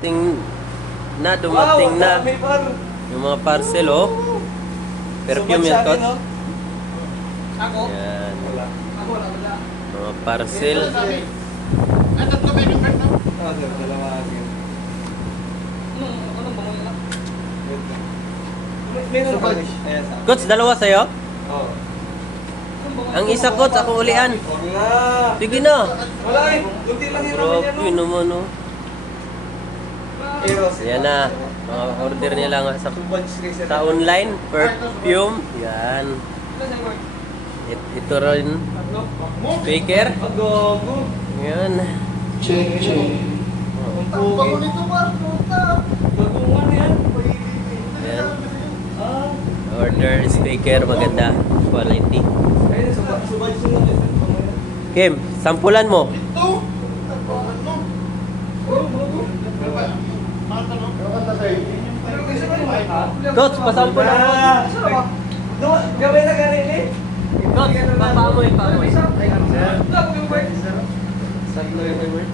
Dumating na. Yung mga parcel, oh. Perfume yan, Coach. Ako? Yan. Wala. Ako wala. Mga parcel. Ay, tatlo kayo ng card, no? Ah, sir, dalawa sir. Anong bango nila? Meron ba? Ayan sa. Coach, dalawa sa'yo? Oo. Ang isa, Coach, ako ulian. Wala. Sige na. Wala eh. Kunti lang yun naman yan. Grabe naman, oh. Eros. Yan na. Mga order niya lang sa online. Perfume. Yan. Ito rin. Speaker. Agogo. Yan. Check. Ang bango nito, Marco. Bagungan yan. Yan. Order speaker. Maganda. Quality. Ayun, subay sunod yun. Kim, sampulan mo. Ito? Coach, pasampulan mo. Gawin na ganun eh. Coach, papamoy. Sakto yung favorite.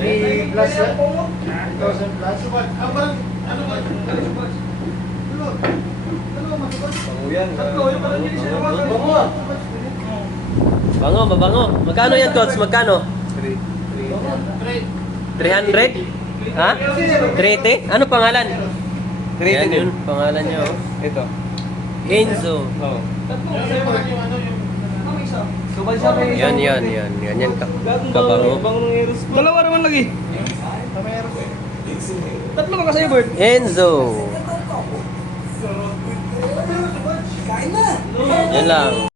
May plus yan? 1,000 plus. Ano ba? Bango yan. Bango, mabango. Magkano yan, Coach? Magkano? 300? Ha? 380? Ano pangalan? Yan yun, pangalan niya, oh. Ito. Enzo. Oo. Subay siya kay... Yan kabango. Bango ng Eros. Dalawa naman lagi. Tatlo ka kasi, Bert. Enzo. Yan lang.